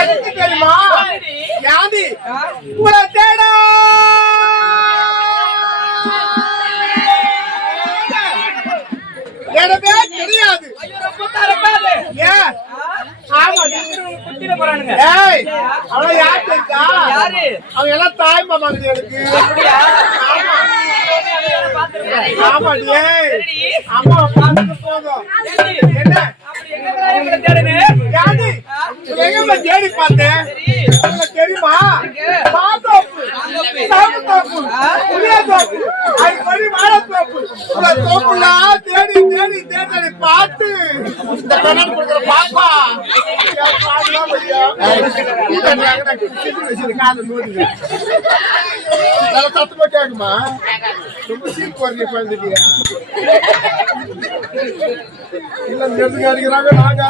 எதுக்கு தெரியுமா? யாதி உங்களை தேடா எனவே தெரியாது. ஏன்? ஆமா, அவன் யார் தெரிஞ்சா? அவங்க எல்லாம் தாய் மாமாங்க எனக்கு. ஆமா, அம்மா பார்த்துட்டு போதும். என்ன தேடி பார்த்தேன் தெரியுமா? மாதோப்பு, சாமத்தோப்பு, புளியத்தோப்பு, அதுபடி வாழைத்தோப்பு, தோப்புலாம் தேடி தேடி தேடி பார்த்து இந்த கண்ணாடி கொடுக்குற பாப்பா சத்தமா கேக்குமா? ரொம்ப சீக்கு வரீங்க குழந்தைங்க. இல்ல நெடுங்க அடிக்கிறாங்க. நாங்க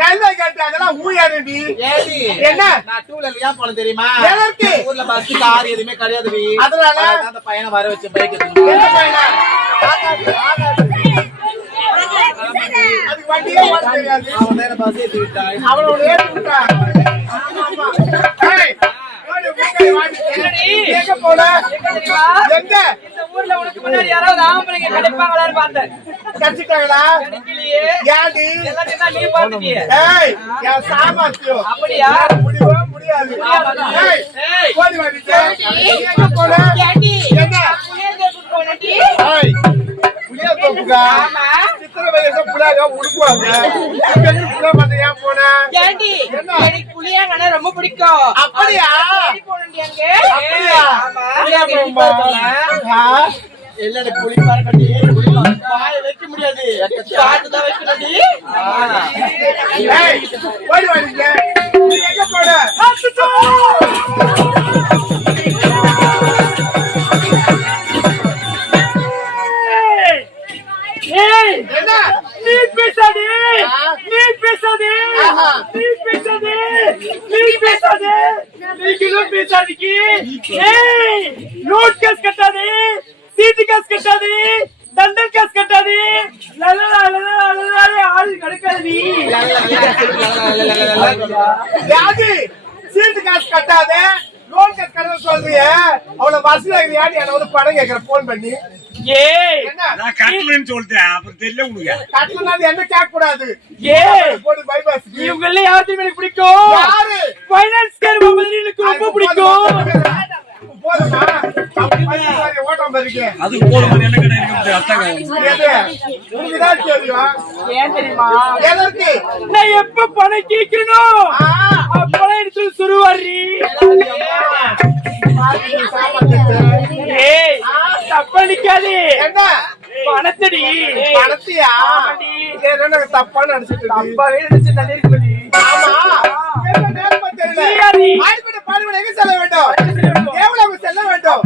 ரயில்வே கேட் அதெல்லாம் ஊயாடி. என்ன தெரியுமா? ஊர்ல பஸ் கார் எதுவுமே கிடையாது. அதனால அந்த பையனை வர வச்ச பைக் அதுக்கு வண்டியே ஓட தெரியாது. அவன் பஸ் ஏற்றி விட்டான். அவனோட ஏற்றி விட்டான். ஊர்ல உனக்கு முன்னாடி யாராவது ஆம்பளைங்க கிடைப்பாங்களான்னு பார்த்தேன். கிடைச்சிட்டாங்களா? யாடி நீ பாத்துட்டியே. சாமர்த்தியம் அப்படியா? முடியவே முடியாது. போடி வாடிட்டு எங்க போன? புளியா தோப்புக்கா சித்திர வயசு புளியாக உடுக்குவாங்க. புளியா பார்த்து ஏன் போன? எனக்கு புளியாங்கன்னா ரொம்ப பிடிக்கும். அப்படியா? எல்லாரும் புளிப்பாரு கட்டி வாய வைக்க முடியாது. காட்டுதான் வைக்கணும்டி. போய் வாடிங்க. எங்க போன? என்ன நீ பேசாதே, நீ பேசாதே, நீ பேசாதே, நீ பேசாதே, நீங்களும் பேசாதீங்க. நோட் கேஸ் கட்டாதே, சீட்டு கேஸ் கட்டாதே, தண்டல் கேஸ் கட்டாதே. ஆள் கிடைக்காது. யாதி சீட்டு காசு கட்டாதே, லோன் கேஸ் கட்ட சொல்றிய. அவளை பஸ்ல ஏறி என்ன வந்து பணம் கேட்கிற போன் பண்ணி. நான் கட்டலன்னு சொல்லிட்டேன். அப்புறம் தெரியல உனக்கு. கட்டலனாது என்ன கேட்க கூடாது. போடு பைபாஸ். இவங்கள யாருக்கு எனக்கு பிடிக்கும்? யாரு? ஃபைனான்ஸ் கேர் எனக்கு ரொம்ப பிடிக்கும். போதுமா? ஓட்டம் பாருங்க. அதுக்கு போதுமா? என்ன கிடையாது அத்தங்க. உனக்கு தான் தெரியும். ஏன் தெரியுமா? எதற்கு? நான் எப்ப பணம் கேட்கிறனோ அப்பலாம் எடுத்து சுருவாரி. தப்படிக்காது. என்ன பணத்தடி? பணத்தியா? தப்பா நினைச்சிட்டு தப்பாவே நினைச்சு நல்ல. ஆமா, பாடுபட எங்க செல்ல வேண்டும்? எவ்வளவு செல்ல வேண்டும்?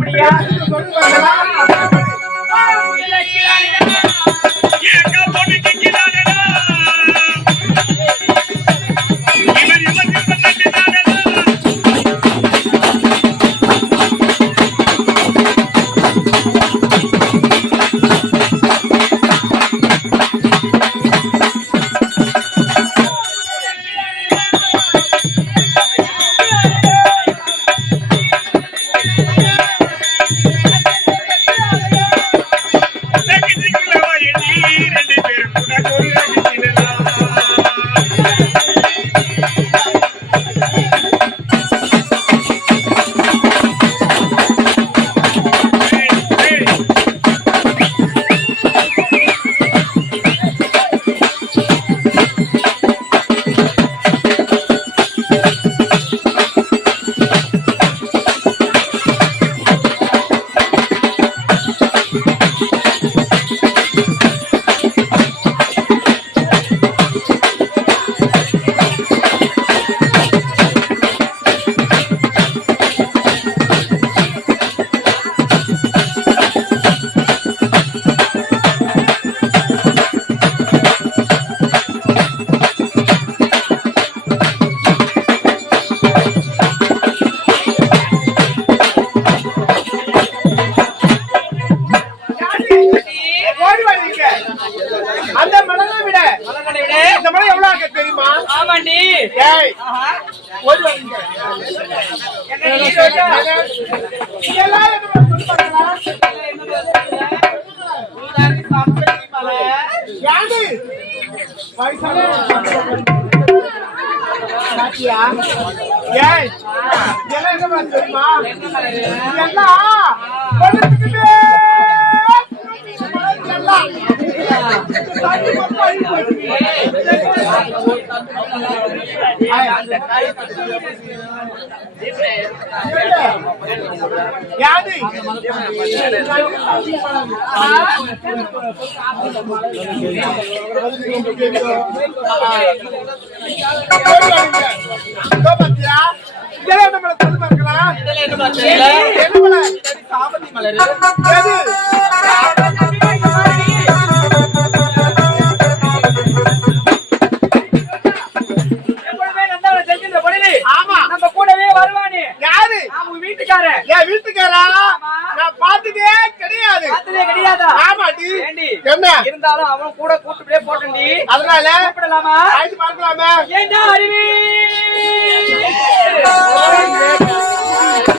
என்ன நீ ரோஜா? இதெல்லாம் என்ன சொல்லுவாங்களா? நீதானே சாப்பிடுறீ மலை. யாரு வயசான சாத்தியா? ஏய், இதெல்லாம் என்ன பண்ண தெரியுமா? இதெல்லாம் படுத்துக்கிட்டே இதெல்லாம் தண்ணி மட்டும் அள்ளி போட்டுருக்கீங்க. யாரு? இதெல்லாம் நம்மள சொல்லி பார்க்கலாம். இதெல்லாம் என்ன பார்த்தீங்களா? என்ன பண்ண? சாமந்தி மலரு. எது? எப்பவுமே நந்தாவை செஞ்சிருந்த பொழுது ஆமா. நம்ம கூடவே வருவானே யாரு? அவங்க வீட்டுக்காரன். என் வீட்டுக்காரா? நான் பார்த்ததே கிடையாது. பார்த்ததே கிடையாதா? ஆமாடி. ஏண்டி? என்ன? இருந்தாலும் அவன் கூட கூட்டுப்படியே போட்டண்டி. அதனால கூப்பிடலாமா? ஆயிட்டு பார்க்கலாமே. ஏண்டா அறிவி